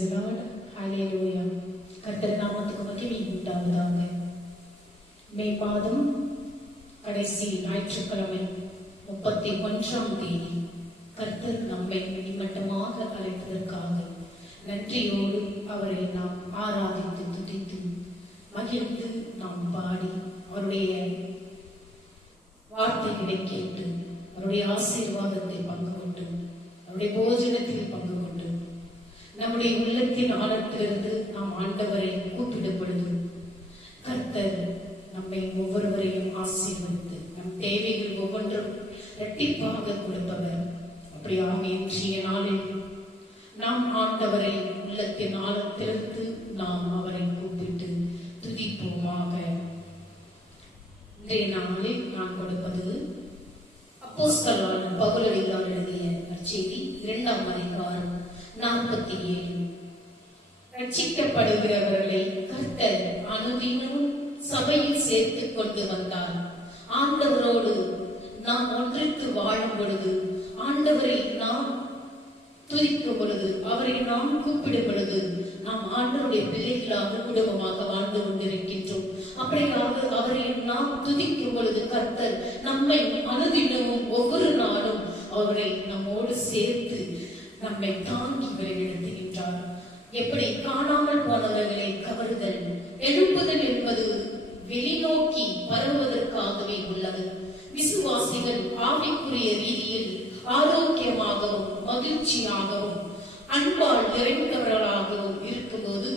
the Lord. Hallelujah. கர்த்தர் நாமத்துக்கு மகிமை உண்டாவதாக. மே மாதம் கடைசி ஞாயிற்றுக்கிழமை 31ஆம் தேதி கர்த்தர் நம்மை நிமித்தமாக அழைப்பதற்காக நன்றியோடு அவரை நாம் ஆராதித்து துதித்து மகிழ்ந்து நாம் பாடி அவருடைய வார்த்தைகளை கேட்டு அவருடைய ஆசீர்வாதத்தை பங்கு கொண்டு அவருடைய போஜனத்தில் பங்கு கொண்டு நம்முடைய உள்ளத்தின் ஆழத்திலிருந்து நாம் ஆண்டவரை கூப்பிடப்படுது. கர்த்தர் நம்மை ஒவ்வொருவரையும் ஆசீர்வதித்து நம் தேவைகள் ஒவ்வொன்றும் இரட்டிப்பாக கொடுப்பவர். அப்படியாக இன்றைய நாளில் நாம் ஆண்டவரை உள்ளத்தின் ஆழத்திலிருந்து நாம் அவரை கூப்பிட்டு துதிப்போமாக. இன்றைய நாளில் நான் கொடுப்பது அப்போஸ்தலனான பவுலடியார் எழுதிய நற்செய்தி 2ஆம் அதிகாரம் 47. ரட்சிக்கப்படுகிறவர்களை கர்த்தர் அனுதினமும் சபையில் சேர்த்துக் கொண்டு வந்தார். ஆண்டவரோடு நாம் ஒன்றித்து வாழும் பொழுது, ஆண்டவரை நாம் துதிக்கும் பொழுது, அவரை நாம் கூப்பிடும் பொழுது நாம் ஆண்டவருடைய பிள்ளைகளாக குடும்பமாக வாழ்ந்து கொண்டிருக்கின்றோம். அப்படியாக அவரை நாம் துதிக்கும் பொழுது கர்த்தர் நம்மை அனுதினமும் ஒவ்வொரு நாளும் அவரை நம்மோடு சேர்த்து நம்மை தாங்கி வழிநடத்துகின்றார். எப்படி காணாமல் போனவர்களை கவருதல், எழுப்புதல் என்பது வெளிநோக்கி பரவுவதற்காகவே உள்ளது. விசுவாசிகள் ஆவிக்குரிய ரீதியில் ஆரோக்கியமாகவும் மகிழ்ச்சியாகவும் அன்பால் நிறைந்தவர்களாகவும் இருக்கும்போது,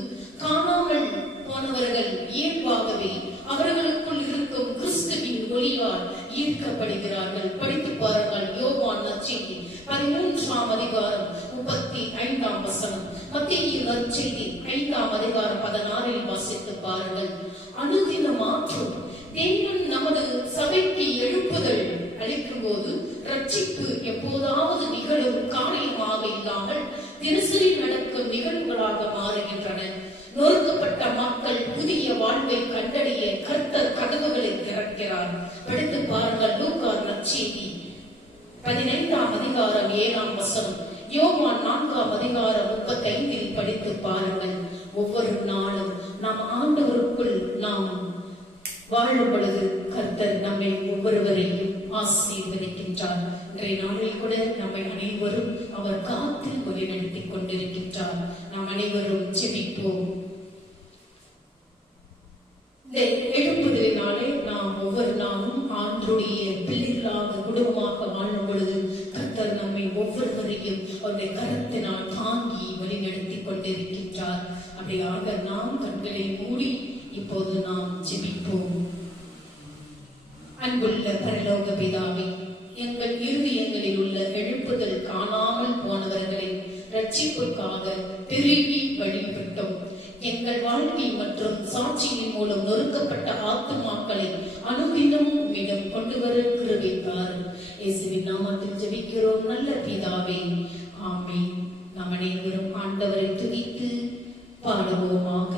காணாமல் போனவர்கள் இயல்பாகவே அவர்களுக்குள் இருக்கும் கிறிஸ்துவின் ஒளியால் ஈர்க்கப்படுகிறார்கள். படித்து பாருங்கள். யோவான் நற்செய்தி 13ஆம் அதிகாரம் 35ஆம் வசனம், மத்தேயு நற்செய்தி 5ஆம் அதிகாரம் 16இல் வாசித்து பாருங்கள். அனுதின மாற்றம் தேவன் நமது சபைக்கு எழுப்புதல் அளிக்கும் போது ரட்சிப்பு எப்போதாவது நிகழும் காரியமாக இல்லாமல் தினசரி நடக்கும் நிகழ்வுகளாக மாறுகின்றன. நொறுக்கப்பட்ட மக்கள் புதிய வாழ்வை கண்டறிய கர்த்தர் கதவுகளை திறக்கிறார். படித்து பாருங்கள். லூக்கா நற்செய்தி 15ஆம் அதிகாரம் 7ஆம் வசனம், யோவான் 4ஆம் அதிகாரம் 35இல் படித்து பாருங்கள். ஒவ்வொரு நாளும் நாம் ஆண்டவருக்குள் நாம் வாழும் பொழுது கர்த்தர் நம்மை ஒவ்வொருவரையும் ஆசீர்வதிக்கின்றார். இன்றைய நாளில் கூட நம்மை அனைவரும் அவர் காத்து வழிநடத்திக் கொண்டிருக்கின்றார். நாம் அனைவரும் ஜெபிப்போம். இந்த எழுப்புதலினாலே நாம் ஒவ்வொரு நாளும் ஆண்டருடைய பிள்ளைகளாக குடும்பமாக வாழும் பொழுது கர்த்தர் நம்மை ஒவ்வொருவரையும் அவருடைய கரத்தினால் தாங்கி வழிநடத்திக் கொண்டிருக்கின்றார். அப்படியாக நாம் கண்களை மூடி இப்போது நாம் ஜெபிப்போம். அன்புள்ள பரலோக பிதாவே, எங்கள் இருதயங்களில் உள்ள எழுப்புதல் காணாமல் போனவர்களை ரட்சிப்புக்காக பெருகி வழிபட்டோம். எங்கள் வாழ்க்கை மற்றும் சாட்சியின் மூலம் நொறுக்கப்பட்ட ஆத்துமாக்களை அனுதினமும் உம்மிடம் கொண்டு வர கிருபை தாரும். இயேசுவின் நாமத்தில் ஜெபிக்கிறோம் நல்ல பிதாவே, ஆமென். நாம் அனைவரும் ஆண்டவரை துதித்து பாடுவோமாக.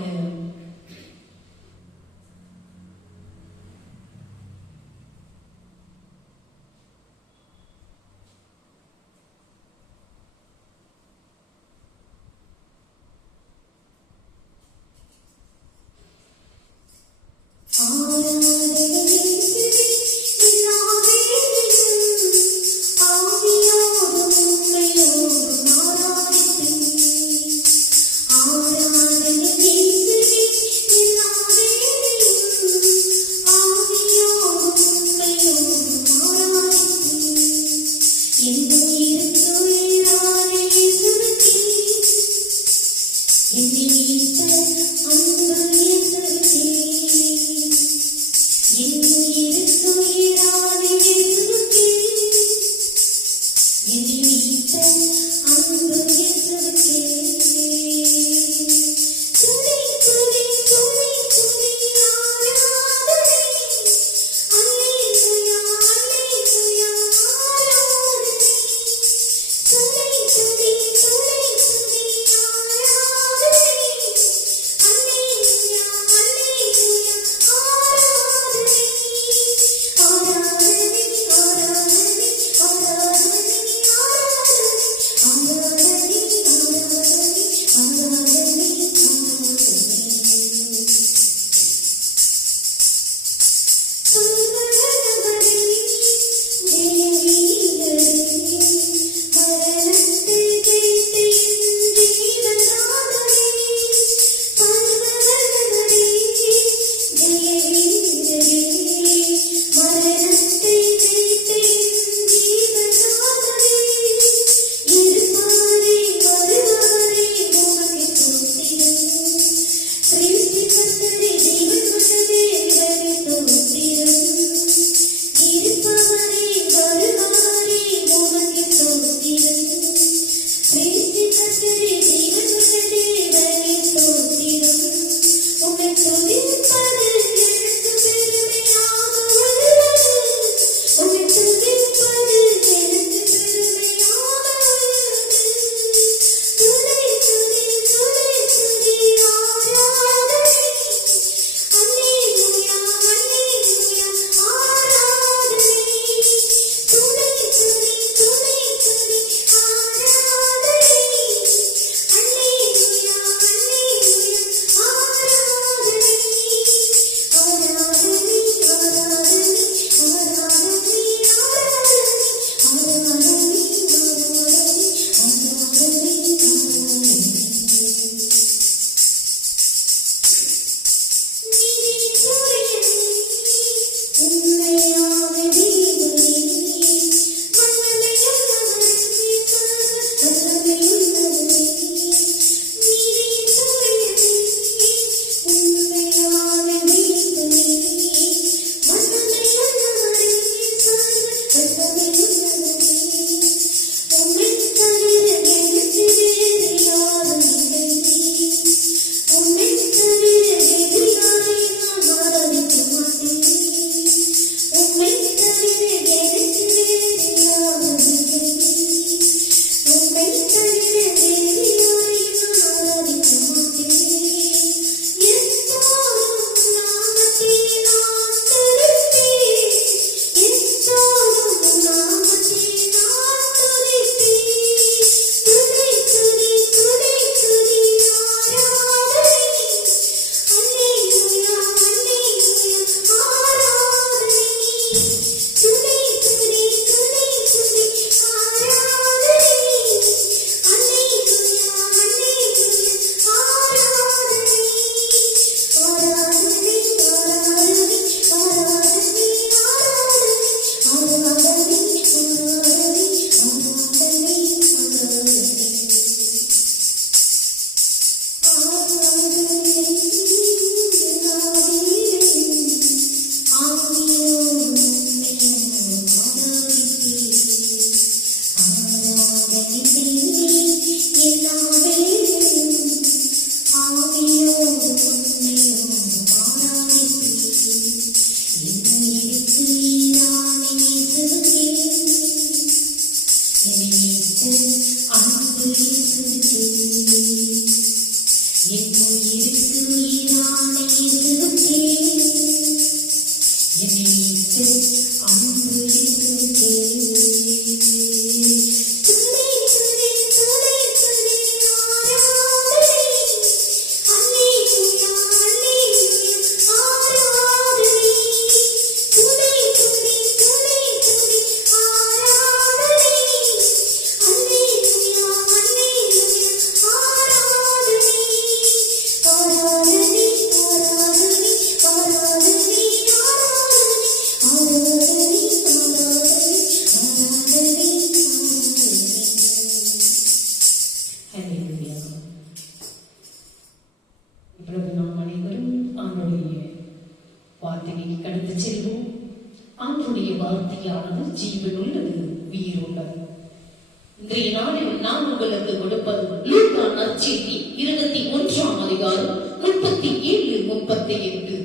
இன்றைய நாளில் நான் உங்களுக்கு கொடுப்பது லூக்கா நற்செய்தி 21ஆம் அதிகாரம் 37-38.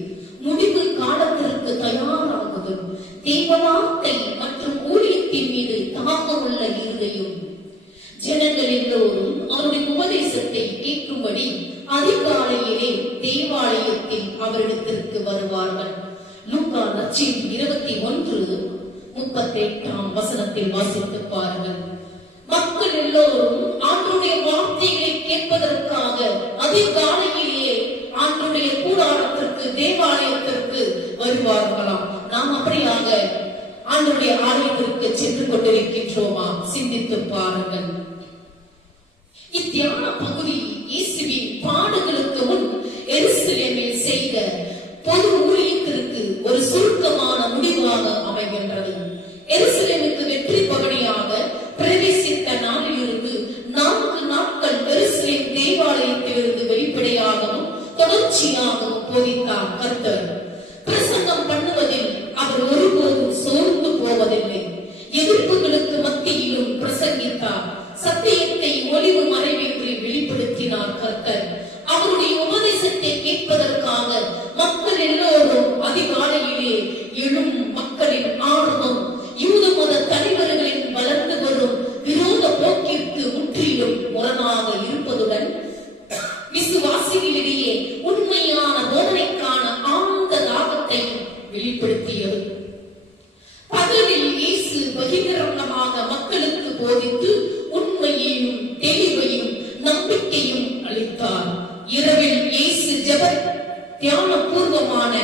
முடிவு காலத்திற்கு தயாராகுவது, தேவவார்த்தை மற்றும் ஊழியத்தின் மீது தாக்கமுள்ள இருதயம். ஜனங்கள் எல்லோரும் அவருடைய உபதேசத்தை கேட்கும்படி அதிகாலையிலே தேவாலயத்தில் அவரிடத்திற்கு வருவார்கள். லூக்கா நற்செய்தி 21:38 வசனத்தில் வாசித்து பாருங்கள். மக்கள் எல்லோரும் ஆண்டவருடைய வார்த்தைகளை கேட்பதற்காக அதிகாலையிலேயே ஆண்டவருடைய கூடாரத்திற்கு தேவாலயத்திற்கு வருவார்களாம். நாம் அப்படியாக ஆண்டவருடைய ஆலயத்திற்கு சென்று கொண்டிருக்கின்றோமா? சிந்தித்து பாருங்கள். இத்தியான பகுதி இயேசுவின் பாடுகளுக்கு முன் எருசலேமில் செய்த பொது ஊழியத்திற்கு ஒரு சுருக்கமான முடிவாக அமைகின்றது. எருசலேமுக்கு வெற்றி பவனியாக பிரவேசித்த நாளிலிருந்து 4 நாட்கள் எருசலேம் தேவாலயத்திலிருந்து வெளிப்படையாகவும் தொடர்ச்சியாகவும் போதித்தார் கர்த்தர். பிரசங்கம் பண்ணுவதில் அவர் ஒருபோதும் சோர்ந்து போவதில்லை. எதிர்ப்புகளுக்கு மத்தியிலும் பிரசங்கித்தார். சத்தியத்தை ஒளிவு மறைவின்றி வெளிப்படுத்தினார் கர்த்தர். அவருடைய உபதேசத்தை கேட்பதற்காக மக்கள் எல்லோரும் அதிகாலையிலே எழும் மக்களின் ஆர்வம் யூத மத தலைவர்களின் வளர்ந்து வரும் விரோத போக்கிற்கு முற்றிலும் முரணாக இருப்பதுடன் விசுவாசிகளிடையே உண்மையான போதனைக்கான ஆழ்ந்த தாகத்தை வெளிப்படுத்தியது. பகலில் இயேசு பகிரங்கமாக மக்களுக்கு போதித்து உண்மையையும் தெளிவையும் நம்பிக்கையும் அளித்தார். இரவில் இயேசு ஜெப தியானபூர்வமான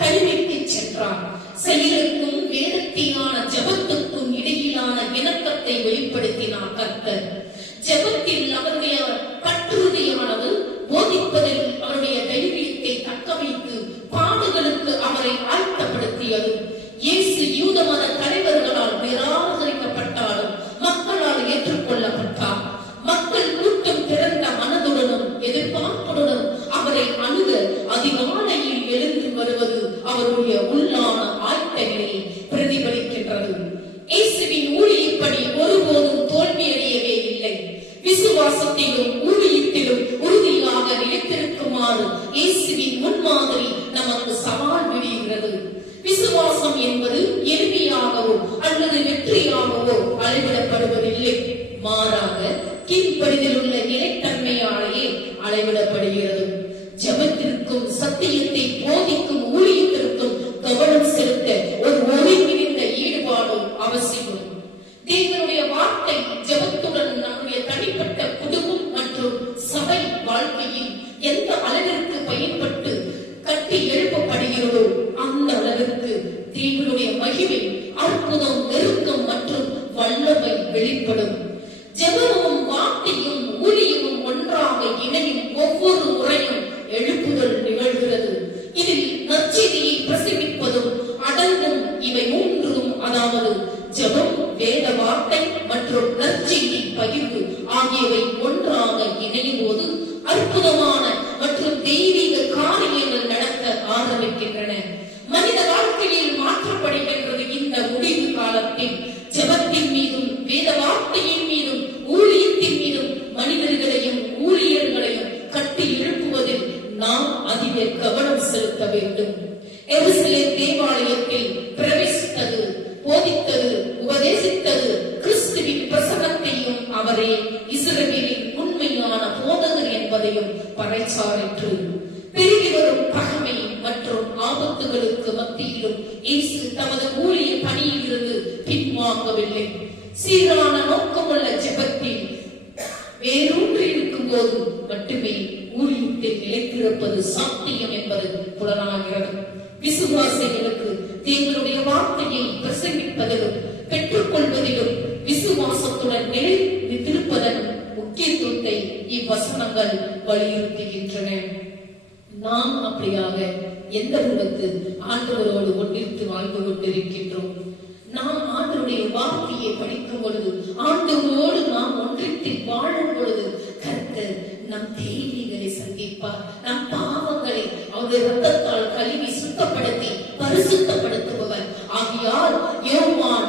தனிமைக்கு சென்றார். செயலுக்கும் வேதத்தியான ஜெபத்துக்கும் இடையிலான இணக்கத்தை வெளிப்படுத்தினார் கர்த்தர். ஜெபத்தில் அவருடைய பற்றுறுதியானது போதிப்பதில் அவருடைய தைரியத்தை தக்க வைத்து பாடுகளுக்கு அவரை ஆழ்த்தப்படுத்தியது. இயேசு யூத மத தலைவர்களால் நிராகரிக்கப்பட்டாலும் மக்களால் ஏற்றுக்கொள்ளப்பட்டார். மக்கள் கூட்டம் திறந்த மனதுடனும் எதிர்பார்ப்புடனும் அவரை அணுக அதிகாலையில் எழுந்து வருவது அவருடைய உள்ளான ஆயத்த நிலையை பிரதிபலிக்கின்றது. இயேசுவின் ஊழியப்படி ஒருபோதும் தோல்வியடையவே இல்லை. விசுவாசத்திலும் ஊழியத்திலும் உறுதியாக நிலைத்திருக்குமாறு இயேசுவின் முன்மாதிரி நமக்கு சவால் விடுகிறது. விசுவாசம் என்பது எளிமையாகவோ அல்லது வெற்றியாகவோ அளவிடப்படுவதில்லை. மாறாக கீழ்ப்படிதல் உள்ள நிலைத்தன்மையாலேயே அளவிடப்படுகிறது. ஜெபத்திற்கும் சத்தியத்தை போதிக்கும் ஊழியத்திற்கும் கவனம் செலுத்த ஒரு ஒருங்கிணைந்த ஈடுபாடும் அவசியம். தேவனுடைய வார்த்தை ஜெபத்துடன் நம்முடைய தனிப்பட்ட குடும்பம் மற்றும் சபை வாழ்க்கையில் எந்த அளவிற்கு பயன்பட்டு கட்டி எழுப்பப்படுகிறதோ அந்த அளவிற்கு தேவனுடைய மகிமை, அற்புதம், நெருக்கம் மற்றும் வல்லமை வெளிப்படும். ஜெபமும் வார்த்தையும் ஊழியமும் ஒன்றாக இணையும் ஒவ்வொரு முறையும் எழுப்புதல் நிகழ்கிறது. இதில் நற்செய்தியை பிரசங்கிப்பதும் அடங்கும். இவை மூன்றும், அதாவது ஜெபம், வேத வார்த்தை மற்றும் நற்செய்தி பகிர்வு ஆகியவை ஒன்றாக இணையும் போது அற்புதமான மற்றும் தெய்வீக காரியங்கள் நடக்க ஆரம்பிக்கின்றன. மனித வாழ்க்கையில் மாற்றப்படுகின்றது. இந்த முடிவு காலத்தில் ஜெபத்தின் மீதும் வேத வார்த்தையின் மீதும் ஊழிய அவரே இஸ்ரவேலின் உண்மையான போதகர் என்பதையும் பறைசாற்றிற்று. பெருகி வரும் பகைமை மற்றும் ஆபத்துகளுக்கு மத்தியிலும் இயேசு தமது ஊழிய பணியில் இருந்து பின்வாங்கவில்லை. சீரான நோக்கமுள்ள ஜெபத்தில் வேரூன்றி இருக்கும் போது மட்டுமே ஊழியத்தில் நிலைத்திருப்பது சாத்தியம் என்பது புலனாகிறது. விசுவாசிகளுக்கு தேவனுடைய வார்த்தையை பிரசங்கிப்பதிலும் பெற்றுக்கொள்வதிலும் விசுவாசத்துடன் நிலைத்திருப்பதன் முக்கியத்துவத்தை இவ்வசனங்கள் வலியுறுத்துகின்றன. நாம் அப்படியாக எந்த விதத்து ஆண்டவரோடு ஒன்றித்து வாழ்ந்து கொண்டிருக்கின்றோம்? நாம் ஆண்டவருடைய வார்த்தையை படிக்கும் பொழுது, ஆண்டவரோடு நாம் ஒன்றித்து வாழும் பொழுது கர்த்தர் நம் தேவைகளை சந்திப்பார். நம் பாவங்களை அவருடைய ரத்தத்தால் கழுவி சுத்தப்படுத்தி பரிசுத்தப்படுத்துபவர். ஆகியால் யோவான்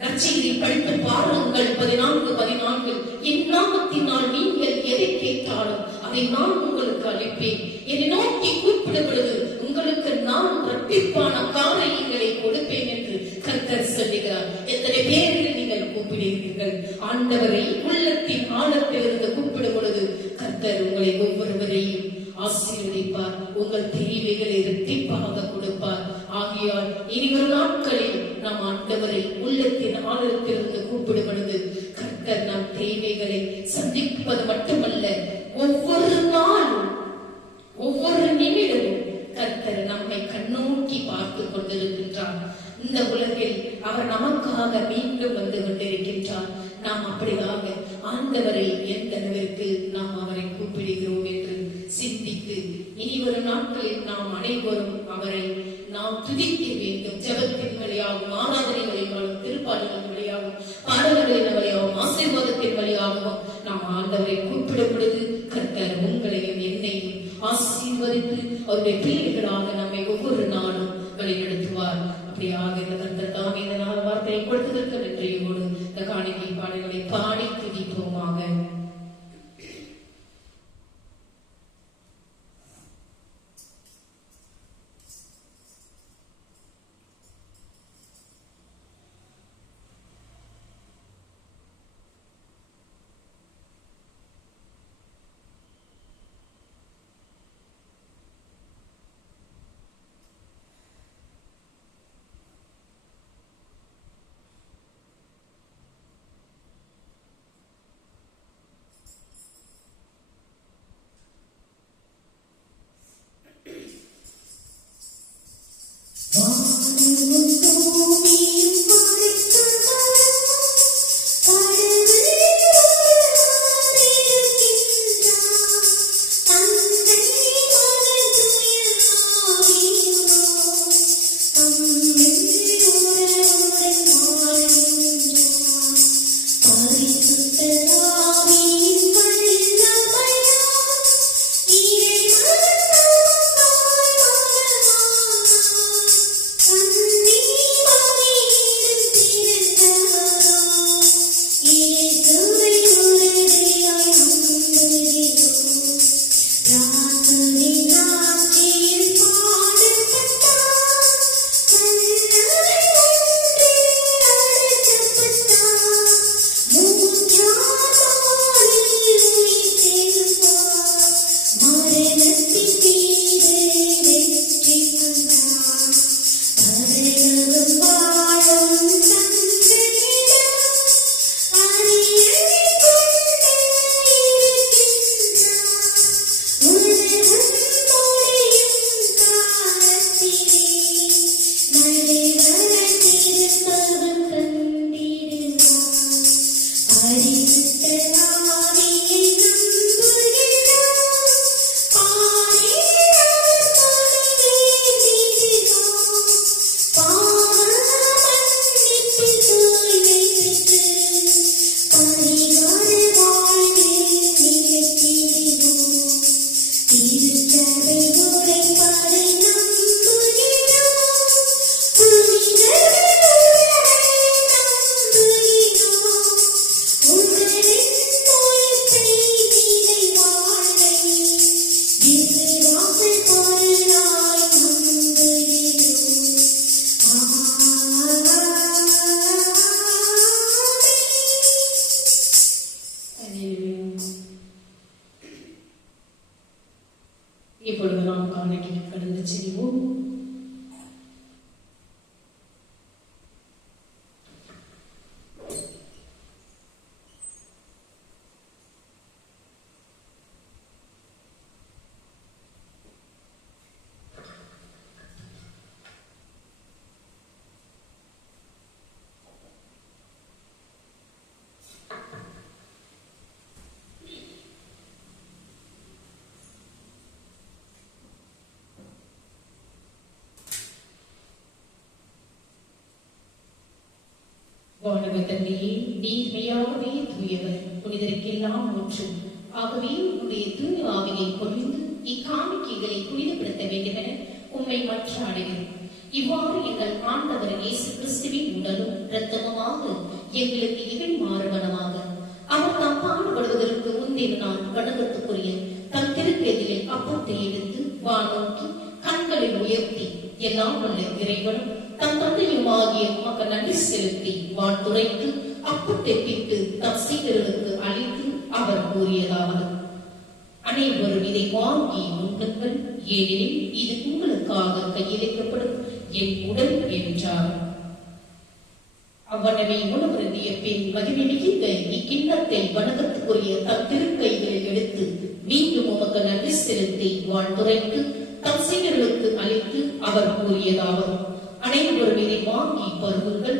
நற்செய்தியை படித்து பாருங்கள் 14:14, என் நாமத்தினால் நீங்கள் எதை கேட்டாலும் அதை நான் உங்களுக்கு அளிப்பேன். என்னை நோக்கி கூப்பிடும் பொழுது உங்களுக்கு நான் இரட்டிப்பான காரியங்களை கொடுப்பேன் என்று கர்த்தர் சொல்லுகிறார். எத்தனை பேரில் நீங்கள் கூப்பிடுகிறீர்கள்? ஆண்டவரை உள்ளத்தின் ஆழத்திலிருந்து கூப்பிடும் பொழுது கர்த்தர் உங்களை ஒவ்வொருவரையும் ஆசீர்வதிப்பார். உங்கள் தேவைகளை இரட்டிப்பாக கொடுப்பார். ஆகியால் இனி ஒரு நாட்களில் நாம் ஆண்டவரை உள்ளத்தின் ஆழத்திலிருந்து கூப்பிடும் பொழுது கர்த்தர் நம் தேவைகளை சந்திப்பது மட்டுமல்ல, ஒவ்வொரு நாளும் ஒவ்வொரு நிமிடமும் கர்த்தர் நம்மை கண்ணோக்கி பார்த்து கொண்டிருக்கின்றார். இந்த உலகில் அவர் நமக்காக மீண்டும் வந்து கொண்டிருக்கின்றார். நாம் அப்படியாக ஆண்டவரை எந்த அளவிற்கு நாம் அவரை கூப்பிடுகிறோம் என்று சிந்தித்து இனி ஒரு நாட்களில் நாம் அனைவரும் அவரை நாம் துதிக்க வேண்டும். ஜெபத்தின் வழியாகவும், ஆராதனை வழியாகவும், திருப்பாடலின் வழியாகவும், பாடல்களின் வழியாகவும், ஆசீர்வாதத்தின் வழியாகவும் நாம் ஆண்டவரை கூப்பிடும் பொழுது கர்த்தர் உங்களையும் என்னையும் ஆசீர்வதித்து அவருடைய பிள்ளைகளாக நம்மை ஒவ்வொரு நாளும் வழிநடத்துவார். அப்படியாக இந்த கர்த்தர் தாமே இந்த நாள் வார்த்தையை கொடுத்ததற்கு நன்றியோடு இந்த காணிக்கை பாடல்களை பாடி துதிப்போமாக. Thank you. நாம் காணகி கடந்து செல்வோம். வானக தந்தையே, நீர் மெய்யாகவே தூயவர், புனிதருக்கெல்லாம் ஊற்று. ஆகவே உன்னுடைய தூய ஆவியை பொழிந்து இக்காணிக்கைகளை புனிதப்படுத்த வேண்டுமென உம்மை மன்றாடுகிறோம். இவ்வாறு எங்கள் ஆண்டவர் இயேசு கிறிஸ்துவின் உடலும் இரத்தமுமாக எங்களுக்கு இவன் மாறுவனமாக அவர் தாம் பாடுபடுவதற்கு முந்தின நாள் வணக்கத்துக்குரிய தன் திருப்பேதிலே அப்பத்தை எடுத்து வானோக்கி கண்களில் உயர்த்தி எல்லாம் உள்ள இறைவனும் தம் தந்தையுமாகிய உமக்கு நன்றி செலுத்தி வாழ்த்துரைத்து அப்பத்தை பிட்டு தம் சீடர்களுக்கு அளித்து அவர் கூறியதாவது: அனைவரும் இதை வாங்கி உண்ணுங்கள், ஏனெனில் இது உங்களுக்காக கையளிக்கப்படும் என் உடல் என்றார். அவ்வளவை உணவருந்திய பின் மகிமை மிகுந்த இக்கிண்ணத்தை வணக்கத்துக்குரிய தம் திருக்கைகளில் எடுத்து மீண்டும் உமக்கு நன்றி செலுத்தி வாழ்த்துரைத்து தம் சீடர்களுக்கு அளித்து அவர் கூறியதாவது: அனைவரும் இதை வாங்கி பருகுங்கள்,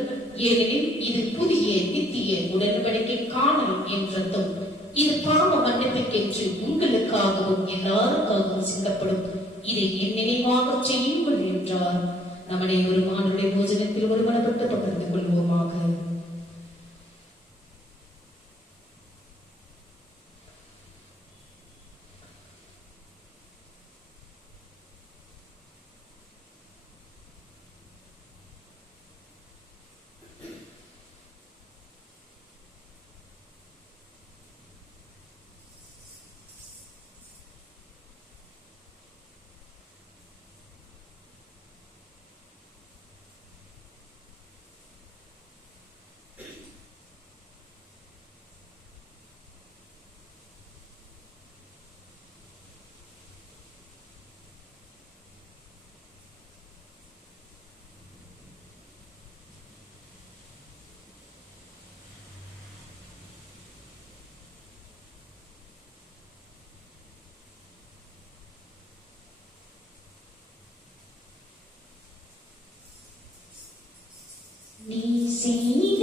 ஏனெனில் இது புதிய நித்திய உடன்படிக்கை காணல் என்றதும் இது பாவ மன்னிப்புக்கென்று உங்களுக்காகவும் எல்லாருக்காகவும் சிந்தப்படும். இதை என் நினைவாக செய்யுங்கள் என்றார். நம்முடைய ஒரு மானுடைய போஜனத்தில் ஒருவனப்பட்டு பகிர்ந்து கொள்வோமாக. நீ செய்த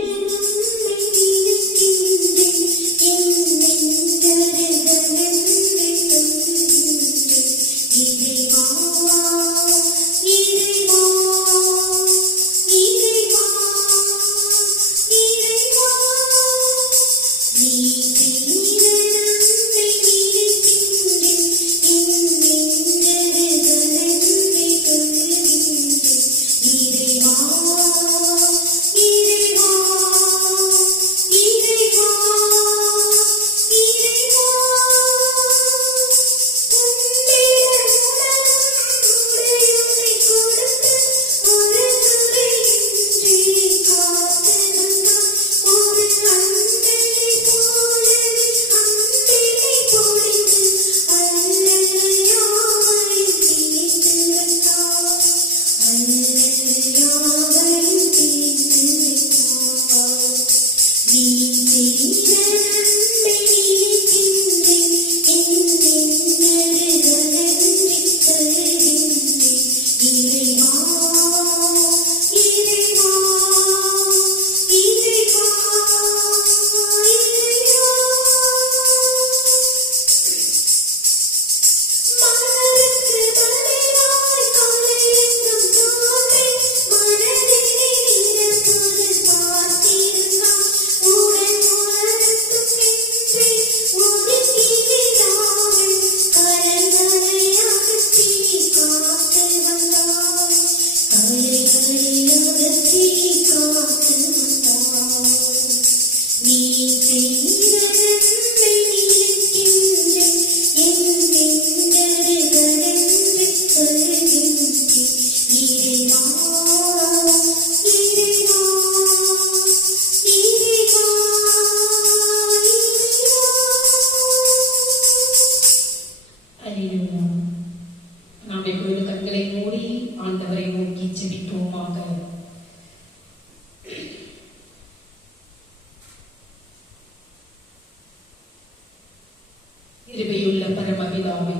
கிருபையுள்ள பரமபிதாவே,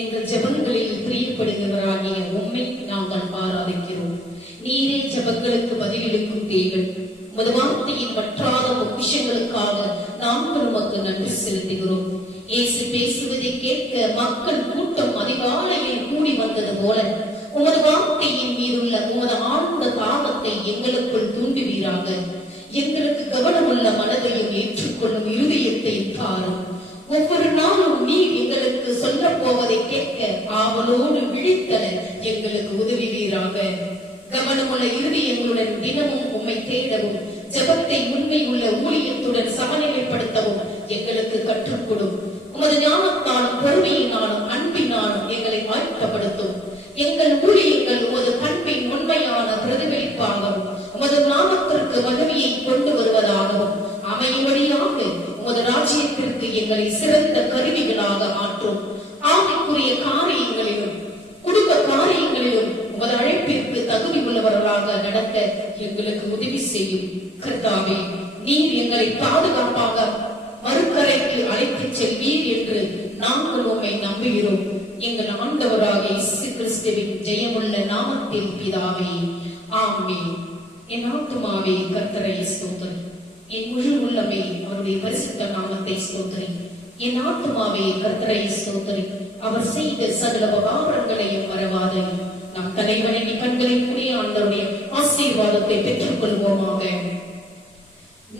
எங்கள் ஜெபங்களில் பிரியப்படுகிறவராகிய உம்மை நாங்கள் ஆராதிக்கிறோம். நீரே ஜெபங்களுக்கு பதிலளிக்கும் தேவன். உமது வார்த்தையின் வற்றாத பொக்கிஷங்களுக்காக நாங்கள் உமக்கு நன்றி செலுத்துகிறோம். இயேசு பேசுவதை கேட்க மக்கள் கூட்டம் அதிகாலையில் கூடி வந்தது போல உமது வார்த்தையின் மீதுள்ள உமது ஆழ்ந்த தாகத்தை எங்களுக்குள் தூண்டுவீராக. எங்களுக்கு கவனமுள்ள மனதையும் ஏற்றுக்கொள்ளும் இருதயத்தையும் தாரும். ஒவ்வொரு நாளும் நீர் எங்களுக்கு சொல்ல போவதை கேட்க ஆவலோடு விழித்தல எங்களுக்கு உதவுவீராக. கவனமுள்ள இருதயங்களுடன் தினமும் உம்மை தேடவும், ஜெபத்தை உண்மை உள்ள ஊழியத்துடன் சமநிலைப்படுத்தவும் எங்களுக்கு கற்றுக் கொடும். உமது ஞானத்தாலும் பொறுமையினாலும் அன்பினாலும் எங்களை ஆயத்தப்படுத்தும். எங்கள் ஊழியங்கள் உமது பண்பின் உண்மையான பிரதிபலிப்பாகவும் உமது நாமத்திற்கு மகிமையை கொண்டு வருவதாகவும் அமையும்படியாக உமது ராஜ்யத்திற்கு எங்களை சிறந்த கருவிகளாக மாற்றும். ஆவிக்குரிய காரியங்களிலும் குடும்ப காரியங்களிலும் உமது அழைப்பிற்கு தகுதி உள்ளவர்களாக நடக்க எங்களுக்கு உதவி செய்யும். கர்த்தாவே, நீர் எங்களை பாதுகாப்பாக மறுக்கரைக்கு அழைத்துச் செல்வீர் என்று நாங்கள் உம்மை நம்புகிறோம். எங்கள் ஆண்டவராக இயேசு கிறிஸ்துவின் ஜெயமுள்ள நாமத்தில் பிதாவே, ஆமென். என் ஆத்துமாவே கர்த்தரை ஸ்தோத்திரி, என் முழு உள்ளமே அவருடைய பரிசுத்த நாமத்தை ஸ்தோத்திரி. என் ஆத்துமாவே கர்த்தரை ஸ்தோத்திரி, அவர் செய்த சகல உபகாரங்களையும் மறவாதே. நம் தலைவணங்கி கண்களை கூடிய ஆண்டவருடைய ஆசீர்வாதத்தை பெற்றுக் கொள்வோமாக.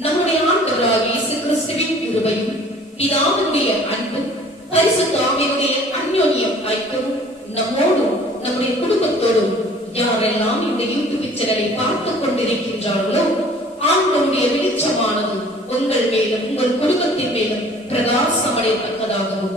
நம்முடைய ஆண்டவராக இயேசு கிறிஸ்துவின் கிருபையும் பிதாவுடைய அன்பும் பரிசுத்த ஆவியுடைய அன்யோன்யம் ஐக்கியமும் நம்மோடும் நம்முடைய குடும்பத்தோடும் யாரெல்லாம் இந்த யூடியூப் சேனலை பார்த்துக் கொண்டிருக்கின்றார்களோ ஆண்டவருடைய வெளிச்சமானது உங்கள் மேலும் உங்கள் குடும்பத்தின் மேலும் பிரகாசமடையத்தக்கதாகவும்